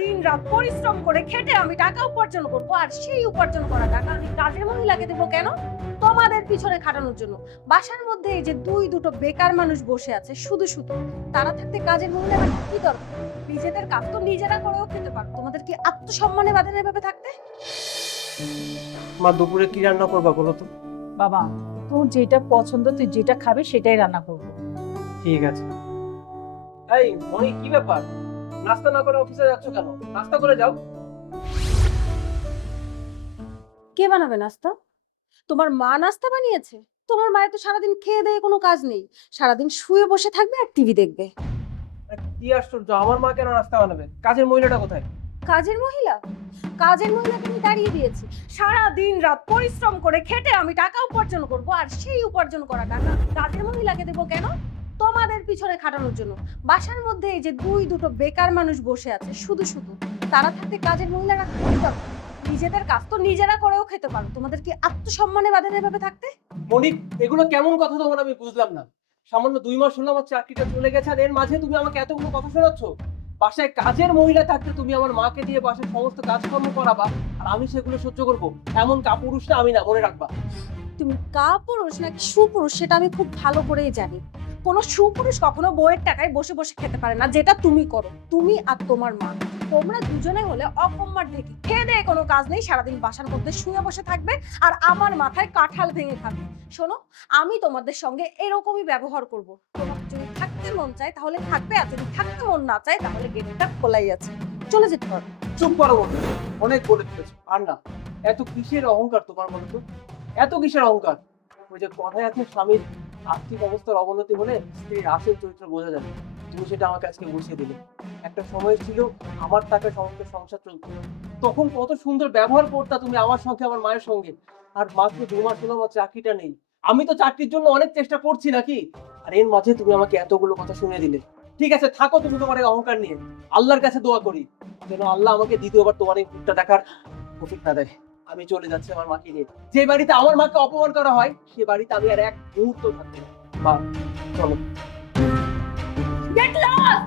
দিন রাত পরিশ্রম করে খেটে আমি টাকা উপার্জন করব, আর সেই উপার্জন করা টাকা আমি কাজের মহিলাকে দেবো কেন? তোমাদের পিছনে খাটানোর জন্য। বাসার মধ্যে এই যে দুটো বেকার মানুষ বসে আছে শুধু শুধু, তারা থাকতে কাজের মহিলা রাখার কি দরকার? নিজেদের কাজ তো নিজেরা করেও খেতে পারো। তোমাদের কি আত্মসম্মানে বাধা নেই এভাবে থাকতে? মা দুপুরে কি রান্না করবা বলো তো? বাবা, তোর যেটা পছন্দ তুই যেটা খাবি সেটাই রান্না করবো। ঠিক আছে। এই মনি, কি ব্যাপার? নাস্তা না করে অফিসে যাচ্ছ কেন? নাস্তা করে যাও। কে বানাবে নাস্তা? তোমার মা নাস্তা বানিয়েছে? তোমার মায়ের তো সারাদিন খেয়ে দেয়ে কোনো কাজ নেই, সারাদিন শুয়ে বসে থাকবে আর টিভি দেখবে। কি আশ্চর্য, আমার মা কেন নাস্তা বানাবে? কাজের মহিলাটা কোথায়? কাজের মহিলা? কাজের মহিলাকে আমি তাড়িয়ে দিয়েছি। সারা দিন রাত পরিশ্রম করে খেটে আমি টাকা উপার্জন করব, আর সেই উপার্জন করা টাকা আমি কাজের মহিলাকে দেবো কেন? তোমাদের পিছনে খাটানোর জন্য। বাসার মধ্যে এই যে দুটো বেকার মানুষ বসে আছে শুধু শুধু, তারা থাকতে কাজের মহিলা রাখতে কি দরকার? নিজেদের কাজ তো নিজেরা করেও খেতে পারো। তোমাদের কি আত্মসম্মানে বাধা নেই এভাবে থাকতে? মনি, এগুলো কেমন কথা তোমার আমি বুঝলাম না। সামান্য 2 মাস হলো আমার চাকরিটা চলে গেছে, আর এর মাঝে তুমি আমাকে এতগুলো কথা শোনাচ্ছ। বাসায় কাজের মহিলা থাকতে তুমি আমার মাকে দিয়ে বাসার সমস্ত কাজকর্ম করাবা, আর আমি সেগুলো সহ্য করবো? এমন কাপুরুষটা আমি না, মনে রাখবা। তুমি কাপুরুষ নাকি সুপুরুষ সেটা আমি খুব ভালো করেই জানি। কোনো সুপুরুষ কখনো বউয়ের টাকায় বসে বসে খেতে পারে না, যেটা তুমি করো। তুমি আর তোমার মা, তোমরা দুজনে হলে অকম্মার ঢেকি। খেয়ে দেয়ে কোনো কাজ নেই, সারাদিন বাসার মধ্যে শুয়ে বসে থাকবে আর আমার মাথায় কাঁঠাল ভেঙে খাবে। শোনো, আমি তোমাদের সঙ্গে এরকমই ব্যবহার করব। তোমার যদি থাকতে মন চায় তাহলে থাকবে, আর যদি থাকতে মন না চায় তাহলে গেটটা খোলাই আছে, চলে যেতে পারো। চুপ করো বন্ধু, অনেক বলে ফেলেছো। আর না, এত কিসের অহংকার তোমার বলো তো? এত কিসের অহংকার? ওই যে কথায় আছে, স্বামীর আর্থিক অবস্থার অবনতি হলে স্ত্রীর আসল চরিত্র বোঝা যাবে। তুমি সেটা আমাকে আজকে বুঝিয়ে দিলে। একটা সময় ছিল আমার টাকায় সমস্ত সংসার চলতো, তখন কত সুন্দর ব্যবহার করতা তুমি আমার সঙ্গে, আমার মায়ের সঙ্গে। আর মাত্র 2 মাস হলো আমার চাকরিটা নেই। আমি তো চাকরির জন্য অনেক চেষ্টা করছি নাকি? আর এর মাঝে তুমি আমাকে এতগুলো কথা শুনিয়ে দিলে। ঠিক আছে, থাকো তুমি তোমার এই অহংকার নিয়ে। আল্লাহর কাছে দোয়া করি যেন আল্লাহ আমাকে দ্বিতীয়বার তোমার এই মুখটা দেখার তৌফিক না দেয়। আমি চলে যাচ্ছি আমার মাকে নিয়ে। যে বাড়িতে আমার মাকে অপমান করা হয় সে বাড়িতে আমি আর এক মুহূর্ত থাকতে না। মা, চলো। Get lost!